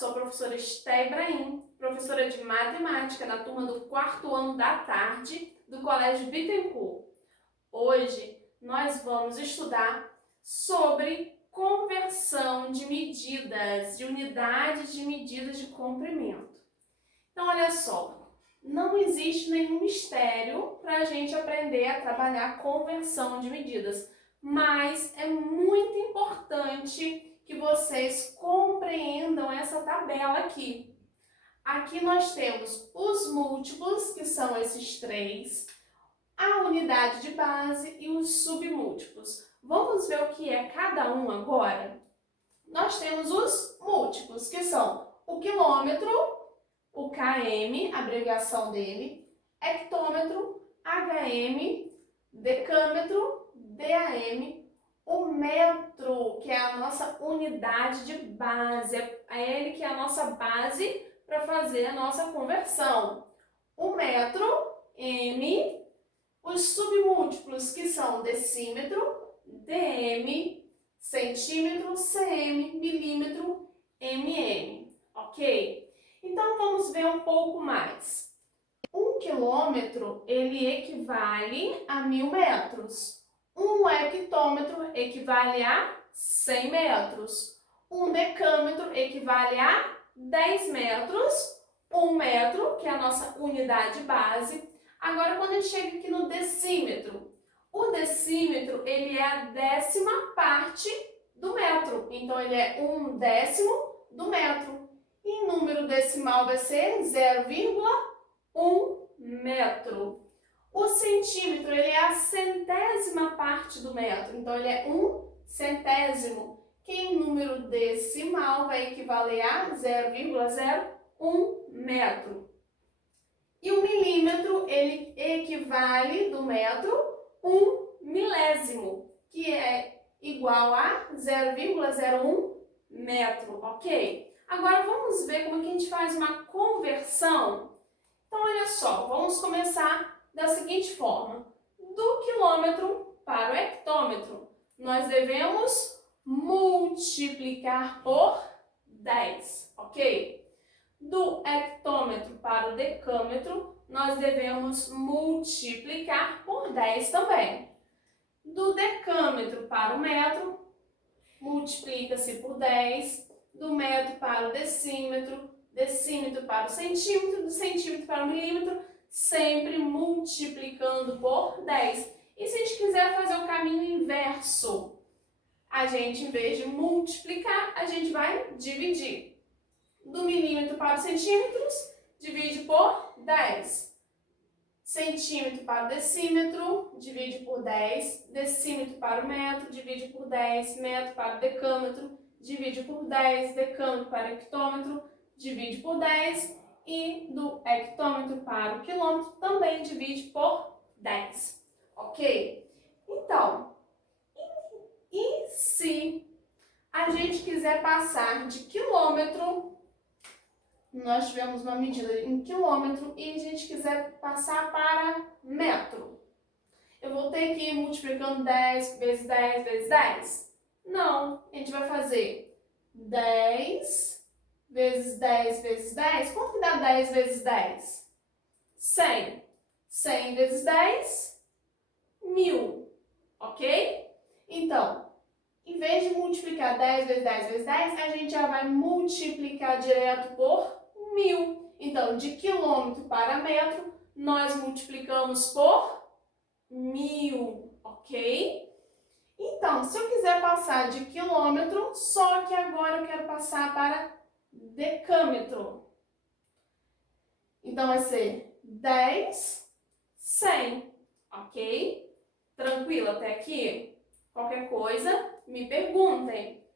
sou a professora Esté Ibrahim, professora de matemática na turma do 4º ano da tarde do Colégio Bittencourt. Hoje nós vamos estudar sobre conversão de medidas, de unidades de medidas de comprimento. Então, olha só, não existe nenhum mistério para a gente aprender a trabalhar conversão de medidas, mas é muito importante que vocês compreendam essa tabela aqui. Aqui nós temos os múltiplos, que são esses três, a unidade de base e os submúltiplos. Vamos ver o que é cada um agora? Nós temos os múltiplos, que são o quilômetro, o km, a abreviação dele, hectômetro, hm, decâmetro, DAM, o metro, que é a nossa unidade de base, é ele que é a nossa base para fazer a nossa conversão. O metro, M, os submúltiplos, que são decímetro, dm, centímetro, cm, milímetro, mm, ok? Então vamos ver um pouco mais. 1 quilômetro, ele equivale a 1000 metros. 1 hectômetro equivale a 100 metros. 1 decâmetro equivale a 10 metros. 1 metro, que é a nossa unidade base. Agora, quando a gente chega aqui no decímetro, o decímetro, ele é a 10ª parte do metro. Então, ele é 1/10 do metro. Em número decimal vai ser 0,1 metro. O centímetro, ele é a 100ª parte do metro, então ele é 1/100º, que em número decimal vai equivaler a 0,01 metro. E o milímetro, ele equivale do metro 1 milésimo, que é igual a 0,01 metro, ok? Agora vamos ver como é que a gente faz uma conversão. Então, olha só, vamos começar da seguinte forma: do quilômetro para o hectômetro, nós devemos multiplicar por 10, ok? Do hectômetro para o decâmetro, nós devemos multiplicar por 10 também. Do decâmetro para o metro, multiplica-se por 10. Do metro para o decímetro, decímetro para o centímetro, do centímetro para o milímetro, sempre multiplicando por 10. E se a gente quiser fazer o caminho inverso, a gente, em vez de multiplicar, a gente vai dividir. Do milímetro para os centímetros, divide por 10. Centímetro para o decímetro, divide por 10. Decímetro para o metro, divide por 10. Metro para o decâmetro, divide por 10. Decâmetro para o hectômetro, divide por 10. E do hectômetro para o quilômetro também divide por 10, ok? Então, e se a gente quiser passar de quilômetro, nós tivemos uma medida em quilômetro, e a gente quiser passar para metro, eu vou ter que ir multiplicando 10 vezes 10 vezes 10? Não, a gente vai fazer 10 vezes 10 vezes 10, quanto que dá 10 vezes 10? 100. 100 vezes 10, 1000, ok? Então, em vez de multiplicar 10 vezes 10 vezes 10, a gente já vai multiplicar direto por 1000. Então, de quilômetro para metro, nós multiplicamos por 1000, ok? Então, se eu quiser passar de quilômetro, só que agora eu quero passar para decâmetro. Então, vai ser 10, 100, ok? Tranquilo até aqui? Qualquer coisa, me perguntem.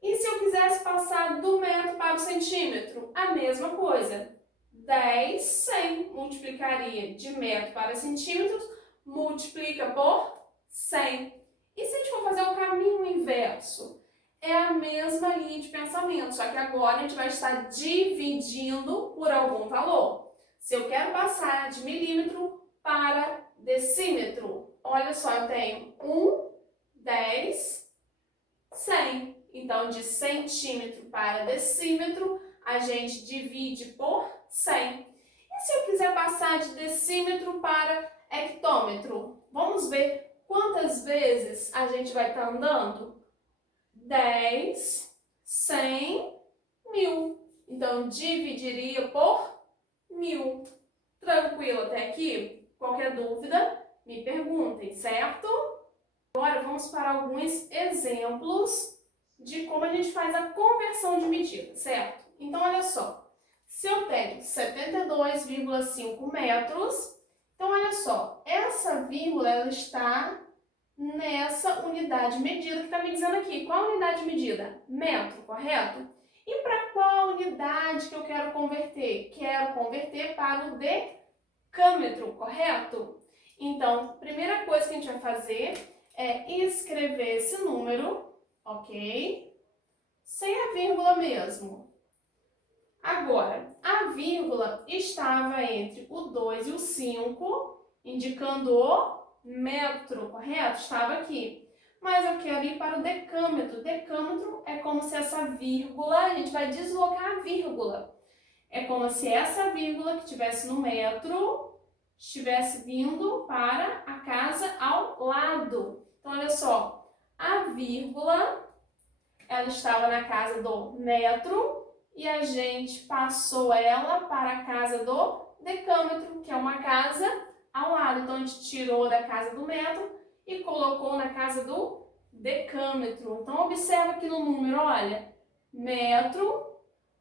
E se eu quisesse passar do metro para o centímetro? A mesma coisa. 10, 100. Multiplicaria de metro para centímetros, multiplica por 100. E se a gente for fazer o caminho inverso? É a mesma linha de pensamento, só que agora a gente vai estar dividindo por algum valor. Se eu quero passar de milímetro para decímetro, olha só, eu tenho 1, 10, 100. Então, de centímetro para decímetro, a gente divide por 100. E se eu quiser passar de decímetro para hectômetro? Vamos ver quantas vezes a gente vai estar andando? 10, 100, 1000. Então, dividiria por 1000. Tranquilo até aqui? Qualquer dúvida, me perguntem, certo? Agora, vamos para alguns exemplos de como a gente faz a conversão de medida, certo? Então, olha só. Se eu tenho 72,5 metros, então, olha só. Essa vírgula, ela está nessa unidade medida que está me dizendo aqui. Qual a unidade medida? Metro, correto? E para qual unidade que eu quero converter? Quero converter para o decâmetro, correto? Então, primeira coisa que a gente vai fazer é escrever esse número, ok? Sem a vírgula mesmo. Agora, a vírgula estava entre o 2 e o 5, indicando o metro, correto? Estava aqui. Mas eu quero ir para o decâmetro. Decâmetro é como se essa vírgula, a gente vai deslocar a vírgula. É como se essa vírgula que estivesse no metro estivesse vindo para a casa ao lado. Então, olha só, a vírgula, ela estava na casa do metro e a gente passou ela para a casa do decâmetro, que é uma casa ao lado. Então, a gente tirou da casa do metro e colocou na casa do decâmetro. Então, observa aqui no número, olha, metro,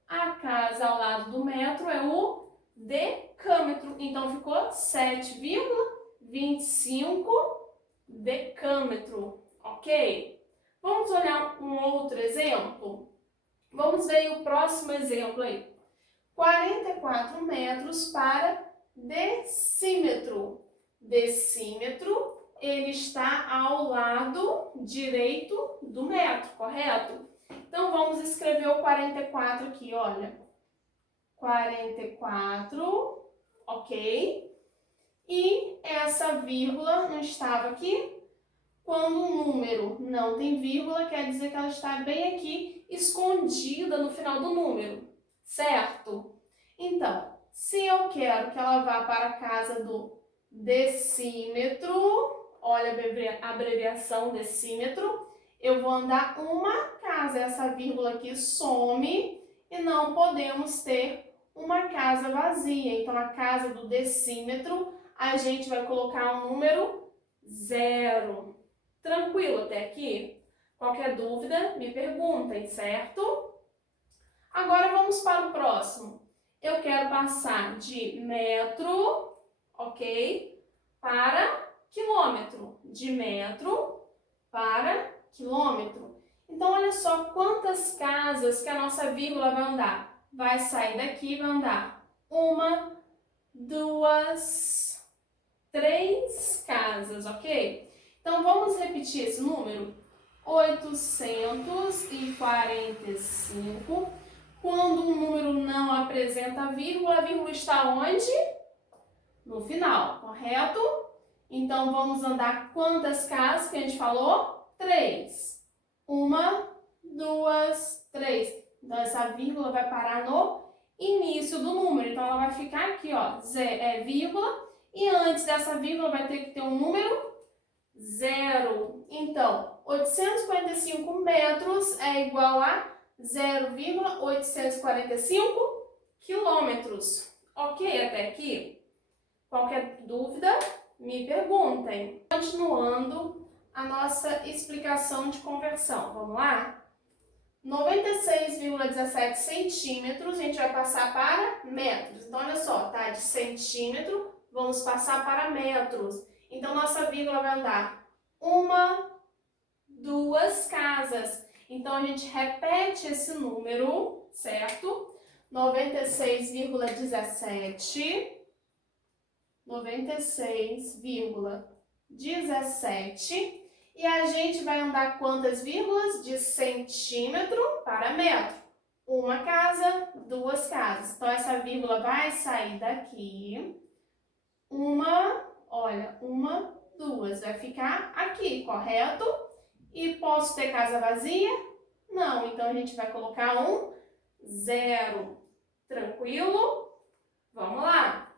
a casa ao lado do metro é o decâmetro. Então, ficou 7,25 decâmetro, ok? Vamos olhar um outro exemplo? Vamos ver o próximo exemplo aí. 44 metros para decímetro. Decímetro, ele está ao lado direito do metro, correto? Então, vamos escrever o 44 aqui, olha. 44, ok? E essa vírgula não estava aqui. Quando um número não tem vírgula, quer dizer que ela está bem aqui, escondida no final do número, certo? Então, se eu quero que ela vá para a casa do decímetro, olha a abreviação decímetro, eu vou andar uma casa. Essa vírgula aqui some e não podemos ter uma casa vazia. Então, a casa do decímetro, a gente vai colocar um número 0. Tranquilo até aqui? Qualquer dúvida, me perguntem, certo? Agora vamos para o próximo. Eu quero passar de metro, ok, para quilômetro. De metro para quilômetro. Então, olha só quantas casas que a nossa vírgula vai andar. Vai sair daqui e vai andar 1, 2, 3 casas, ok? Então, vamos repetir esse número. 845. Quando um número não apresenta vírgula, a vírgula está onde? No final, correto? Então, vamos andar quantas casas que a gente falou? 3. 1, 2, 3. Então, essa vírgula vai parar no início do número. Então, ela vai ficar aqui, ó, vírgula. E antes dessa vírgula vai ter que ter um número 0. Então, 845 metros é igual a 0,845 quilômetros. Ok até aqui? Qualquer dúvida, me perguntem. Continuando a nossa explicação de conversão. Vamos lá? 96,17 centímetros, a gente vai passar para metros. Então, olha só, tá? De centímetro, vamos passar para metros. Então, nossa vírgula vai andar 1, 2 casas. Então, a gente repete esse número, certo? 96,17. 96,17. E a gente vai andar quantas vírgulas? De centímetro para metro. 1 casa, 2 casas. Então, essa vírgula vai sair daqui. 1, 2. Vai ficar aqui, correto? E posso ter casa vazia? Não, então a gente vai colocar um 0. Tranquilo? Vamos lá.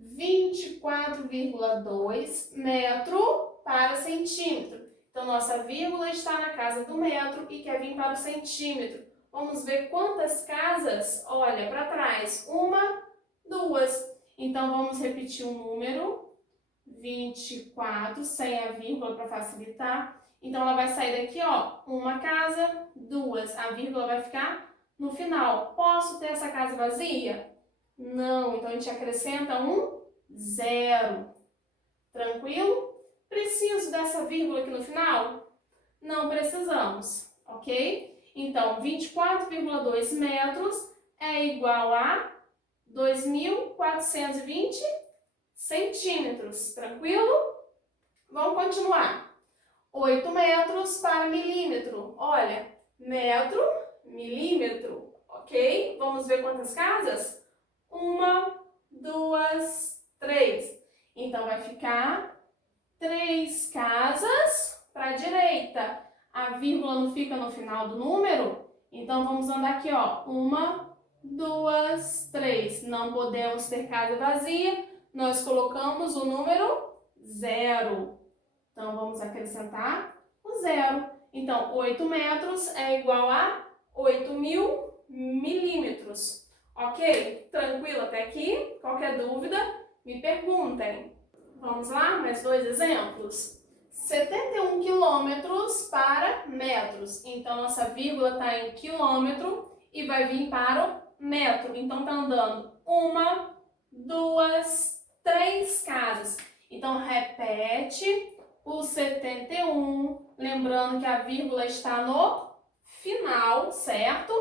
24,2 metro para centímetro. Então, nossa vírgula está na casa do metro e quer vir para o centímetro. Vamos ver quantas casas? Olha, para trás. 1, 2. Então, vamos repetir o número. 24, sem a vírgula para facilitar. Então, ela vai sair daqui, ó. 1 casa, 2. A vírgula vai ficar no final. Posso ter essa casa vazia? Não. Então, a gente acrescenta um 0. Tranquilo? Preciso dessa vírgula aqui no final? Não precisamos, ok? Então, 24,2 metros é igual a 2.420 centímetros. Tranquilo? Vamos continuar. 8 metros para milímetro. Olha, metro, milímetro, ok? Vamos ver quantas casas? 1, 2, 3. Então, vai ficar 3 casas para a direita. A vírgula não fica no final do número? Então, vamos andar aqui, ó. 1, 2, 3. Não podemos ter casa vazia. Nós colocamos o número 0. Então, vamos acrescentar o 0. Então, 8 metros é igual a 8.000 milímetros. Ok? Tranquilo até aqui? Qualquer dúvida, me perguntem. Vamos lá, mais 2 exemplos. 71 quilômetros para metros. Então, nossa vírgula está em quilômetro e vai vir para o metro. Então, está andando 1, 2, 3 casas. Então, repete o 71. Lembrando que a vírgula está no final, certo?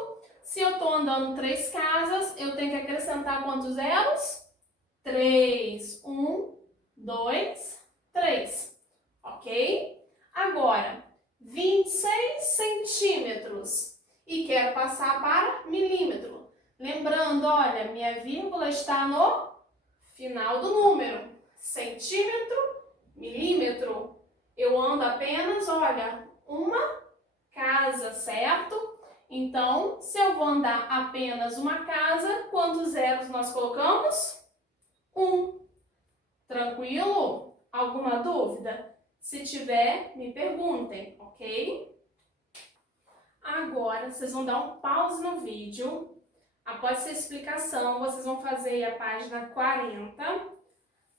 Se eu estou andando 3 casas, eu tenho que acrescentar quantos zeros? 3. 1, 2, 3, ok? Agora, 26 centímetros e quero passar para milímetro. Lembrando, olha, minha vírgula está no final do número. Centímetro, milímetro. Eu ando apenas, olha, uma casa, certo? Então, se eu vou andar apenas uma casa, quantos zeros nós colocamos? 1. Tranquilo? Alguma dúvida? Se tiver, me perguntem, ok? Agora, vocês vão dar um pause no vídeo. Após essa explicação, vocês vão fazer a página 40.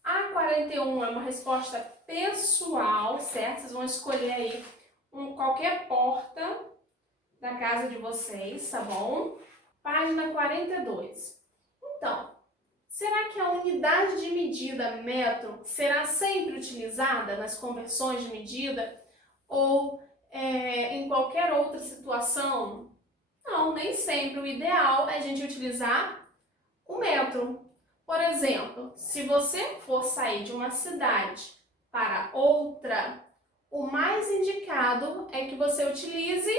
A 41 é uma resposta pessoal, certo? Vocês vão escolher aí qualquer porta da casa de vocês, tá bom? Página 42. Então, será que a unidade de medida metro será sempre utilizada nas conversões de medida ou em qualquer outra situação? Não, nem sempre. O ideal é a gente utilizar o metro. Por exemplo, se você for sair de uma cidade para outra, o mais indicado é que você utilize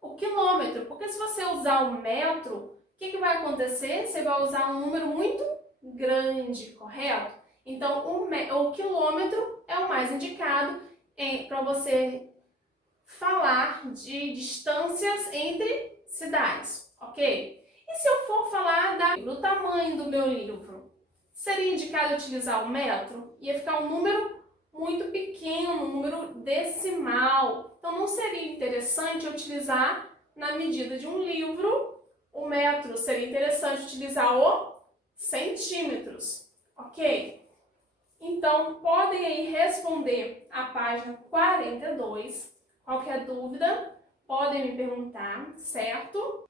o quilômetro, porque se você usar o metro, o que vai acontecer? Você vai usar um número muito grande, correto? Então, o quilômetro é o mais indicado para você falar de distâncias entre cidades, ok? E se eu for falar do tamanho do meu livro, seria indicado utilizar o metro? Ia ficar um número muito pequeno, um número decimal. Então, não seria interessante utilizar na medida de um livro o metro, seria interessante utilizar o centímetros, ok? Então, podem aí responder a página 42. Qualquer dúvida, podem me perguntar, certo?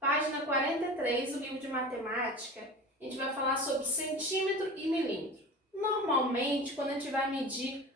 Página 43 do livro de matemática, a gente vai falar sobre centímetro e milímetro. Normalmente, quando a gente vai medir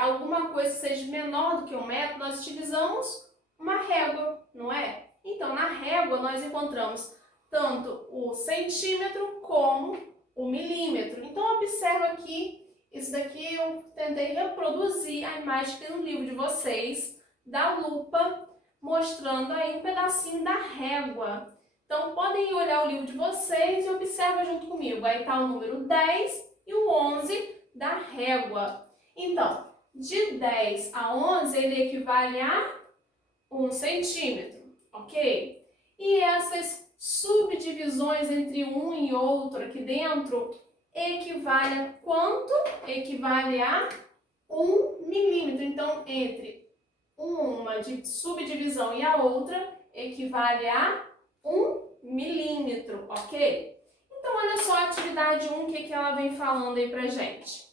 alguma coisa que seja menor do que um metro, nós utilizamos uma régua, não é? Então, na régua, nós encontramos tanto o centímetro como o milímetro. Então, observa aqui, isso daqui eu tentei reproduzir a imagem que tem no livro de vocês, da lupa, mostrando aí um pedacinho da régua. Então, podem olhar o livro de vocês e observa junto comigo. Aí está o número 10 e o 11 da régua. Então, de 10 a 11, ele equivale a 1 centímetro, ok? E essas subdivisões entre um e outro aqui dentro equivale a quanto? Equivale a 1 milímetro. Então, entre uma subdivisão e a outra equivale a 1 milímetro, ok? Então, olha só a atividade 1, o que ela vem falando aí pra gente.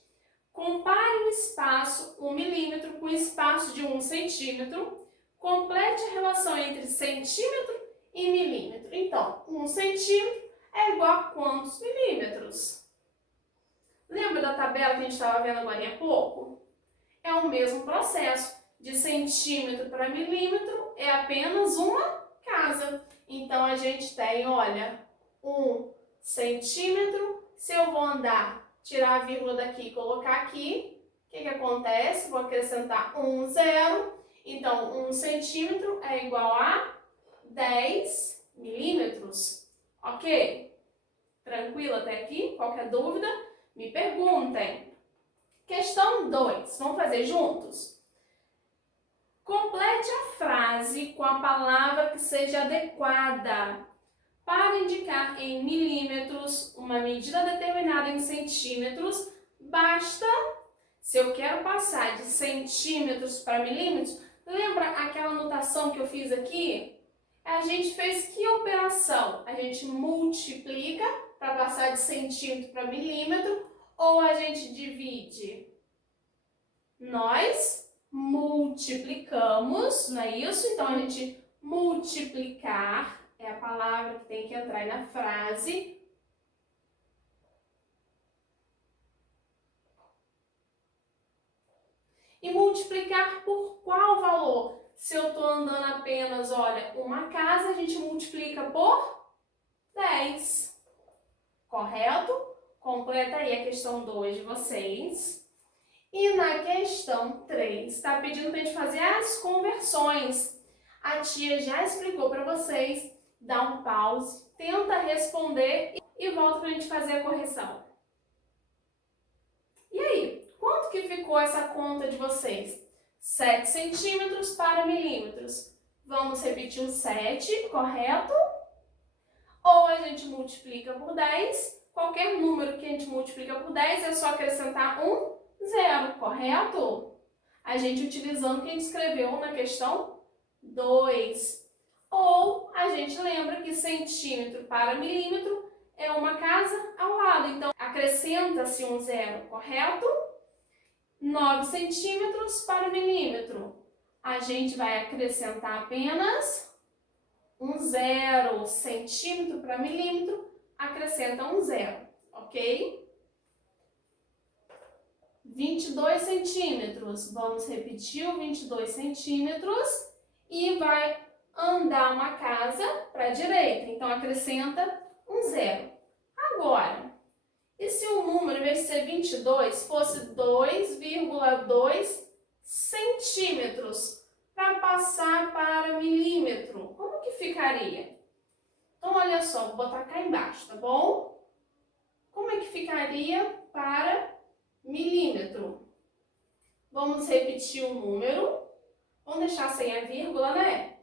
Compare o espaço 1 milímetro com o espaço de 1 centímetro. Complete a relação entre centímetro e milímetro. Então, 1 centímetro é igual a quantos milímetros? Lembra da tabela que a gente estava vendo agora há pouco? É o mesmo processo. De centímetro para milímetro é apenas uma casa. Então, a gente tem, olha, 1 centímetro. Se eu vou tirar a vírgula daqui e colocar aqui, o que acontece? Vou acrescentar 1 zero. Então, 1 centímetro é igual a 10 milímetros. Ok? Tranquilo até aqui? Qualquer dúvida? Me perguntem. Questão 2. Vamos fazer juntos? Complete a frase com a palavra que seja adequada. Para indicar em milímetros uma medida determinada em centímetros, basta, se eu quero passar de centímetros para milímetros, lembra aquela anotação que eu fiz aqui? A gente fez que operação? A gente multiplica para passar de centímetro para milímetro ou a gente divide? Nós multiplicamos, não é isso? Então, a gente multiplicar é a palavra que tem que entrar aí na frase. E multiplicar por qual valor? Se eu estou andando apenas, olha, uma casa, a gente multiplica por 10. Correto? Completa aí a questão 2 de vocês. E na questão 3, está pedindo para a gente fazer as conversões. A tia já explicou para vocês. Dá um pause, tenta responder e volta para a gente fazer a correção. E aí, quanto que ficou essa conta de vocês? 7 centímetros para milímetros. Vamos repetir o 7, correto? Ou a gente multiplica por 10. Qualquer número que a gente multiplica por 10 é só acrescentar um zero, correto? A gente utilizando o que a gente escreveu na questão 2. Ou a gente lembra que centímetro para milímetro é uma casa ao lado. Então, acrescenta-se um zero, correto? 9 centímetros para milímetro. A gente vai acrescentar apenas um zero. Centímetro para milímetro, acrescenta um zero, ok? 22 centímetros. Vamos repetir o 22 centímetros e vai andar uma casa para a direita. Então, acrescenta um zero. Agora, e se o número, em vez de ser 22, fosse 2,2 centímetros para passar para milímetro? Como que ficaria? Então, olha só, vou botar cá embaixo, tá bom? Como é que ficaria para milímetro? Vamos repetir o número. Vamos deixar sem a vírgula, né?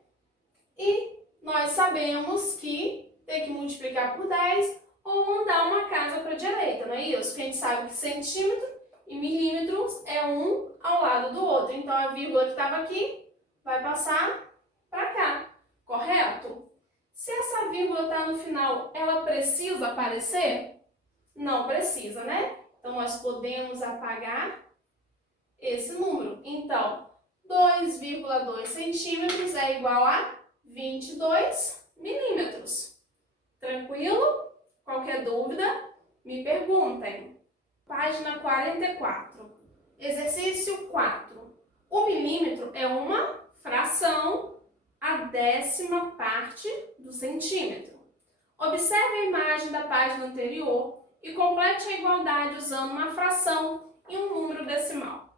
E nós sabemos que tem que multiplicar por 10 ou andar uma casa para a direita, não é isso? Porque a gente sabe que centímetro e milímetros é um ao lado do outro. Então, a vírgula que estava aqui vai passar para cá, correto? Se essa vírgula está no final, ela precisa aparecer? Não precisa, né? Então, nós podemos apagar esse número. Então, 2,2 centímetros é igual a 22 milímetros. Tranquilo? Qualquer dúvida, me perguntem. Página 44. Exercício 4. O milímetro é uma fração, a 10ª parte do centímetro. Observe a imagem da página anterior e complete a igualdade usando uma fração e um número decimal.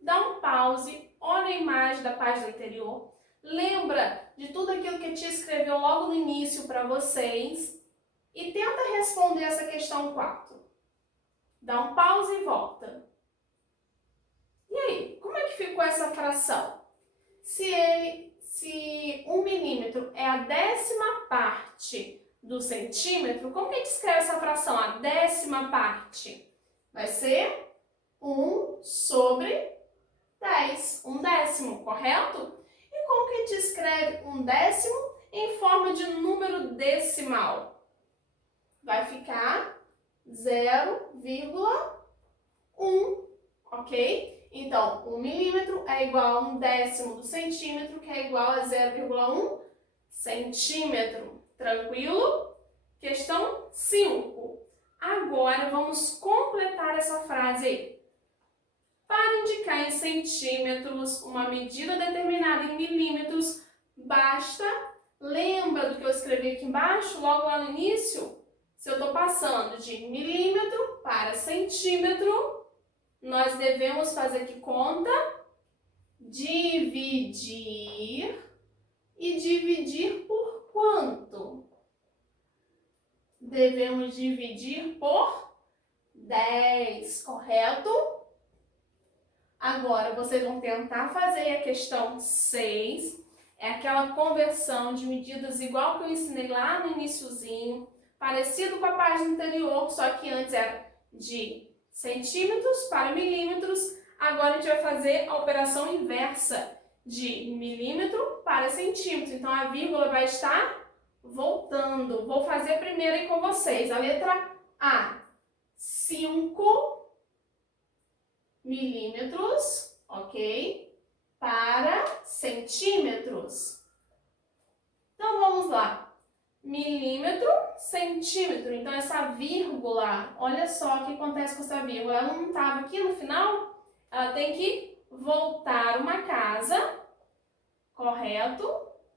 Dá um pause, olha a imagem da página anterior, lembra de tudo aquilo que a tia escreveu logo no início para vocês e tenta responder essa questão 4. Dá um pause e volta. E aí, como é que ficou essa fração? Se se 1 milímetro é a 10ª parte do centímetro, como que a gente escreve essa fração? A 10ª parte vai ser 1 sobre 10, 1/10, correto? E como que a gente escreve 1/10 em forma de número decimal? Vai ficar 0,1, ok? Então, 1 milímetro é igual a 1/10 do centímetro, que é igual a 0,1 centímetro. Tranquilo? Questão 5. Agora, vamos completar essa frase aí. Para indicar em centímetros uma medida determinada em milímetros, basta... Lembra do que eu escrevi aqui embaixo, logo lá no início? Se eu estou passando de milímetro para centímetro, nós devemos fazer que conta? Dividir. E dividir por quanto? Devemos dividir por 10, correto? Agora, vocês vão tentar fazer a questão 6. É aquela conversão de medidas igual que eu ensinei lá no iniciozinho, parecido com a página anterior, só que antes era de centímetros para milímetros. Agora a gente vai fazer a operação inversa, de milímetro para centímetro. Então a vírgula vai estar voltando. Vou fazer primeiro aí com vocês. A letra A, 5 milímetros, ok? Para centímetros. Então vamos lá. Milímetro, centímetro. Então essa vírgula, olha só o que acontece com essa vírgula. Ela não estava aqui no final, ela tem que voltar uma casa, correto?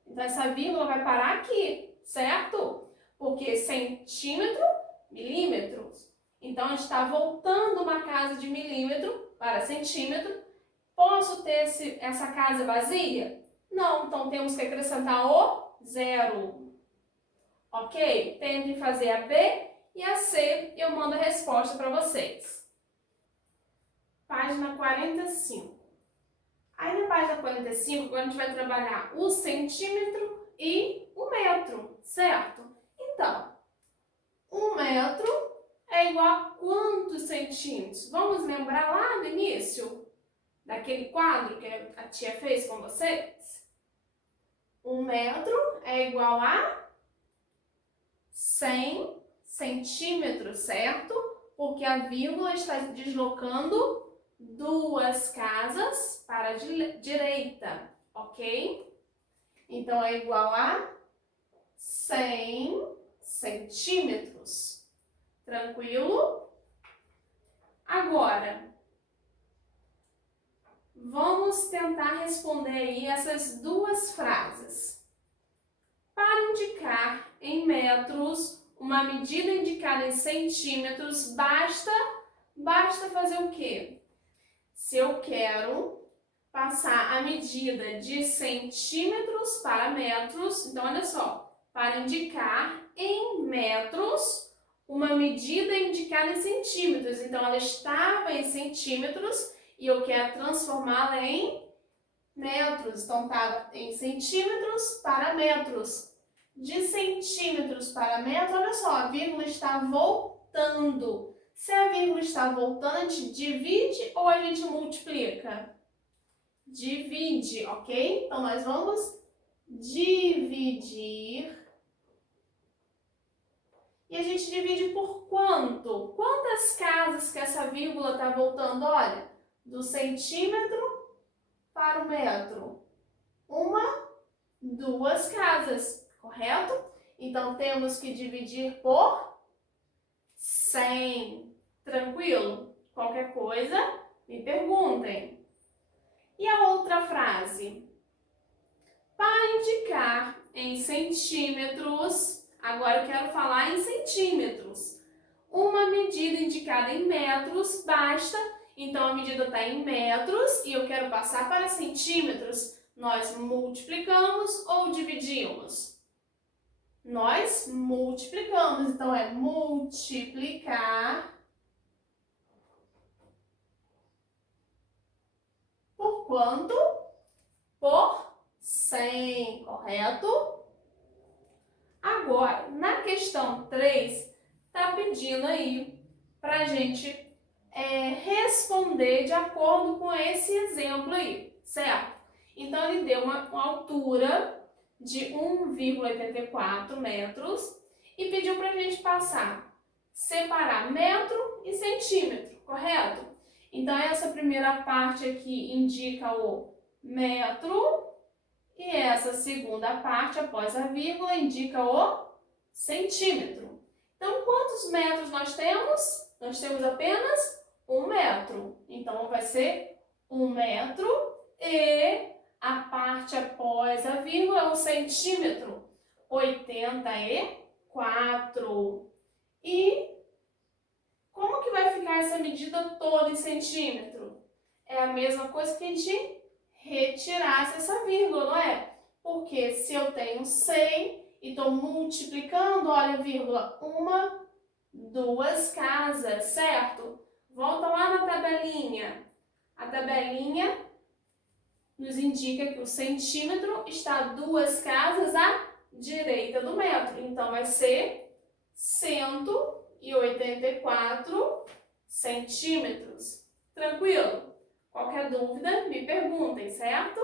Então essa vírgula vai parar aqui, certo? Porque centímetro, milímetros. Então a gente está voltando uma casa de milímetro para centímetro. Posso ter essa casa vazia? Não, então temos que acrescentar o 0. Ok? Tentem fazer a B e a C e eu mando a resposta para vocês. Página 45. Aí na página 45, agora a gente vai trabalhar o centímetro e o metro, certo? Então, 1 metro é igual a quantos centímetros? Vamos lembrar lá do início? Daquele quadro que a tia fez com vocês? 1 metro é igual a 100 centímetros, certo? Porque a vírgula está deslocando 2 casas para a direita, ok? Então, é igual a 100 centímetros. Tranquilo? Agora, vamos tentar responder aí essas 2 frases. Para indicar em metros uma medida indicada em centímetros, basta fazer o quê? Se eu quero passar a medida de centímetros para metros, então olha só, para indicar em metros uma medida indicada em centímetros. Então ela estava em centímetros e eu quero transformá-la em metros. Então estava em centímetros para metros. De centímetros para metros, olha só, a vírgula está voltando. Se a vírgula está voltando, a gente divide ou a gente multiplica? Divide, ok? Então, nós vamos dividir. E a gente divide por quanto? Quantas casas que essa vírgula está voltando? Olha, do centímetro para o metro. 1, 2 casas, correto? Então, temos que dividir por 100. Tranquilo? Qualquer coisa, me perguntem. E a outra frase? Para indicar em centímetros, agora eu quero falar em centímetros. Uma medida indicada em metros, basta. Então, a medida está em metros e eu quero passar para centímetros. Nós multiplicamos ou dividimos? Nós multiplicamos. Então, é multiplicar por quanto? Por 100, correto? Agora, na questão 3, tá pedindo aí pra gente responder de acordo com esse exemplo aí, certo? Então, ele deu uma altura de 1,84 metros e pediu pra gente separar metro e centímetro, correto? Então, essa primeira parte aqui indica o metro e essa segunda parte, após a vírgula, indica o centímetro. Então, quantos metros nós temos? Nós temos apenas 1 metro. Então, vai ser 1 metro e a parte após a vírgula é o centímetro, 84. E como que vai ficar essa medida toda em centímetro? É a mesma coisa que a gente retirasse essa vírgula, não é? Porque se eu tenho 100 e estou multiplicando, olha a vírgula, 1, 2 casas, certo? Volta lá na tabelinha. A tabelinha nos indica que o centímetro está 2 casas à direita do metro. Então, vai ser 184 centímetros. Tranquilo? Qualquer dúvida, me perguntem, certo?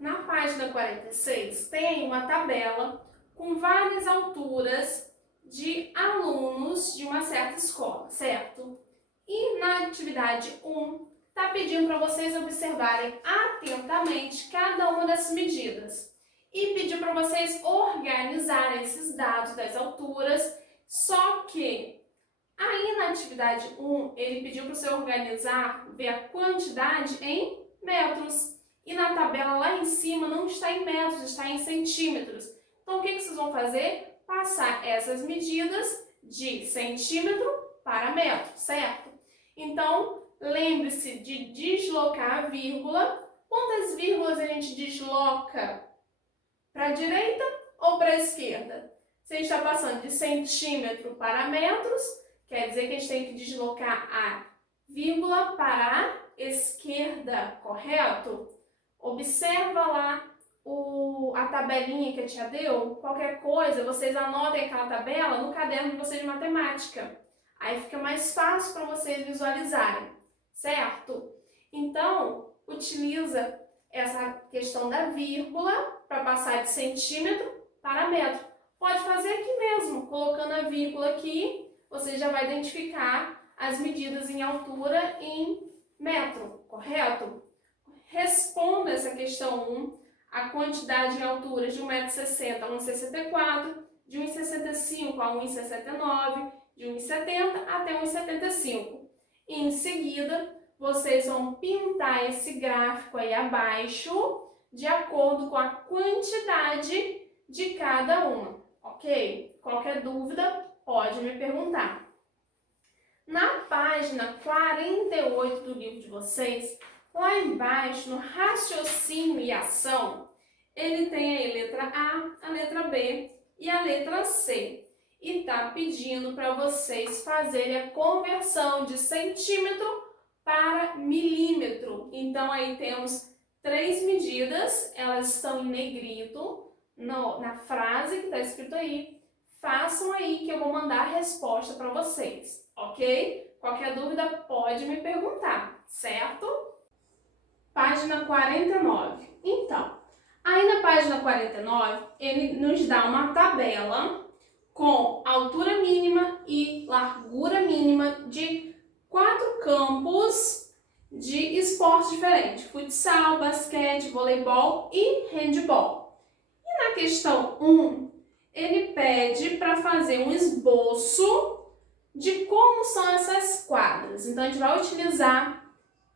Na página 46, tem uma tabela com várias alturas de alunos de uma certa escola, certo? E na atividade 1, está pedindo para vocês observarem atentamente cada uma dessas medidas. E pediu para vocês organizarem esses dados das alturas, só que aí na atividade 1, ele pediu para você organizar, ver a quantidade em metros. E na tabela lá em cima não está em metros, está em centímetros. Então o que vocês vão fazer? Passar essas medidas de centímetro para metro, certo? Então, lembre-se de deslocar a vírgula. Quantas vírgulas a gente desloca para a direita ou para a esquerda? Se a gente está passando de centímetro para metros, quer dizer que a gente tem que deslocar a vírgula para a esquerda, correto? Observa lá a tabelinha que a tia deu. Qualquer coisa, vocês anotem aquela tabela no caderno de vocês de matemática. Aí fica mais fácil para vocês visualizarem, certo? Então, utiliza essa questão da vírgula para passar de centímetro para metro. Pode fazer aqui mesmo, colocando a vírgula aqui, você já vai identificar as medidas em altura em metro, correto? Responda essa questão 1, a quantidade em alturas de 1,60 m a 1,64 m, de 1,65 a 1,69, de 1,70 até 1,75. Em seguida, vocês vão pintar esse gráfico aí abaixo, de acordo com a quantidade de cada uma, ok? Qualquer dúvida, pode me perguntar. Na página 48 do livro de vocês, lá embaixo, no raciocínio e ação, ele tem aí a letra A, a letra B e a letra C. E está pedindo para vocês fazerem a conversão de centímetro para milímetro. Então, aí temos 3 medidas, elas estão em negrito na frase que está escrito aí. Façam aí que eu vou mandar a resposta para vocês, ok? Qualquer dúvida pode me perguntar, certo? Página 49. Então, aí na página 49, ele nos dá uma tabela com altura mínima e largura mínima de 4 campos de esportes diferentes: futsal, basquete, voleibol e handebol. E na questão 1, ele pede para fazer um esboço de como são essas quadras. Então, a gente vai utilizar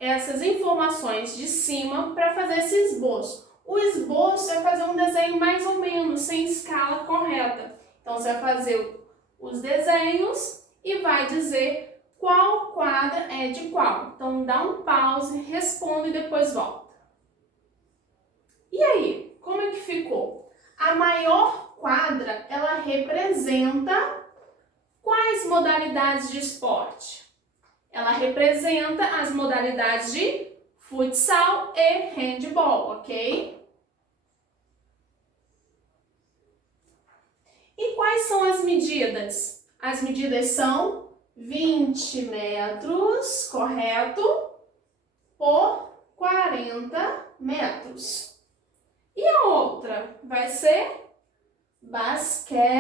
essas informações de cima para fazer esse esboço. O esboço é fazer um desenho mais ou menos, sem escala correta. Então, você vai fazer os desenhos e vai dizer qual quadra é de qual. Então, dá um pause, responde e depois volta. E aí, como é que ficou? A maior quadra, ela representa quais modalidades de esporte? Ela representa as modalidades de futsal e handebol, ok? medidas? As medidas são 20 metros, correto? Por 40 metros. E a outra vai ser basquete.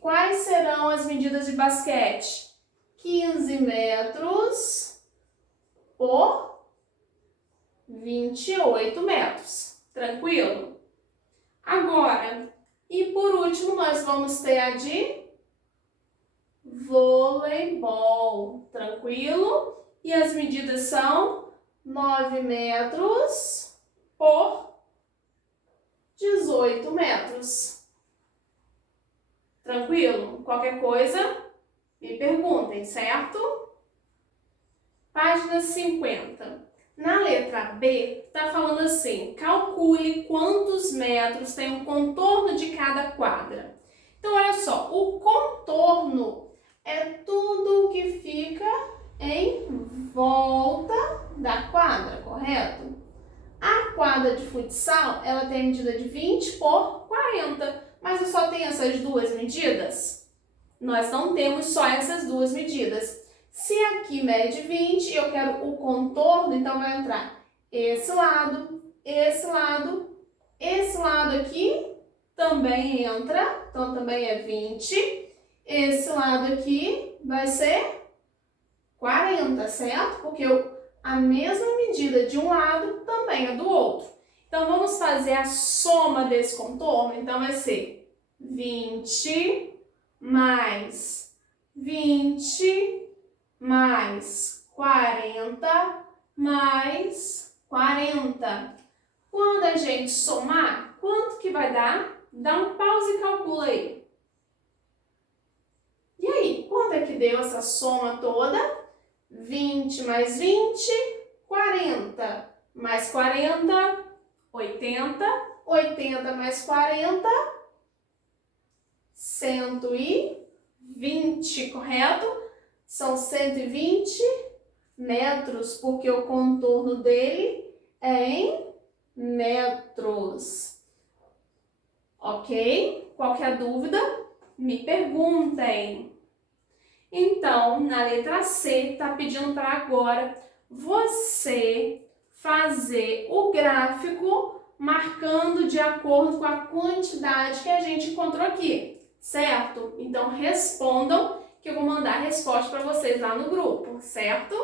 Quais serão as medidas de basquete? 15 metros por 28 metros. Tranquilo? Agora, e por último, nós vamos ter a de voleibol. Tranquilo? E as medidas são 9 metros por 18 metros. Tranquilo? Qualquer coisa, me perguntem, certo? Página 50. Na letra B, está falando assim, calcule quantos metros tem o contorno de cada quadra. Então, olha só, o contorno é tudo que fica em volta da quadra, correto? A quadra de futsal, ela tem medida de 20 por 40, mas eu só tenho essas duas medidas? Nós não temos só essas duas medidas. Se aqui mede 20 e eu quero o contorno, então vai entrar esse lado aqui também entra, então também é 20. Esse lado aqui vai ser 40, certo? Porque a mesma medida de um lado também é do outro. Então, vamos fazer a soma desse contorno. Então, vai ser 20 mais 20 mais 40 mais 40. Quando a gente somar, quanto que vai dar? Dá um pause e calcula aí. E aí, quanto é que deu essa soma toda? 20 mais 20, 40. Mais 40, 80. 80 mais 40, 120, correto? São 120 metros, porque o contorno dele é em metros. Ok? Qualquer dúvida, me perguntem. Então, na letra C, está pedindo para agora você fazer o gráfico marcando de acordo com a quantidade que a gente encontrou aqui, certo? Então, respondam que eu vou mandar a resposta para vocês lá no grupo, certo?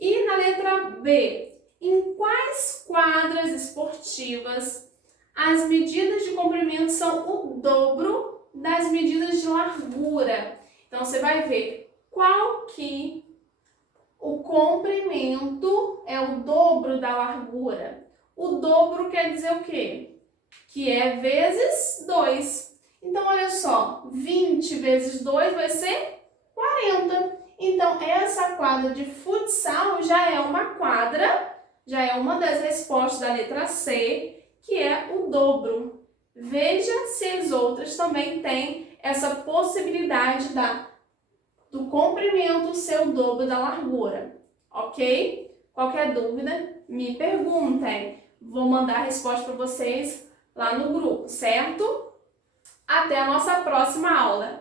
E na letra B, em quais quadras esportivas as medidas de comprimento são o dobro das medidas de largura? Então, você vai ver qual que o comprimento é o dobro da largura. O dobro quer dizer o quê? Que é vezes 2. Então, olha só, 20 vezes 2 vai ser 40. Então, essa quadra de futsal já é uma quadra, já é uma das respostas da letra C, que é o dobro. Veja se as outras também têm essa possibilidade do comprimento ser o dobro da largura, ok? Qualquer dúvida, me perguntem. Vou mandar a resposta para vocês lá no grupo, certo? Até a nossa próxima aula!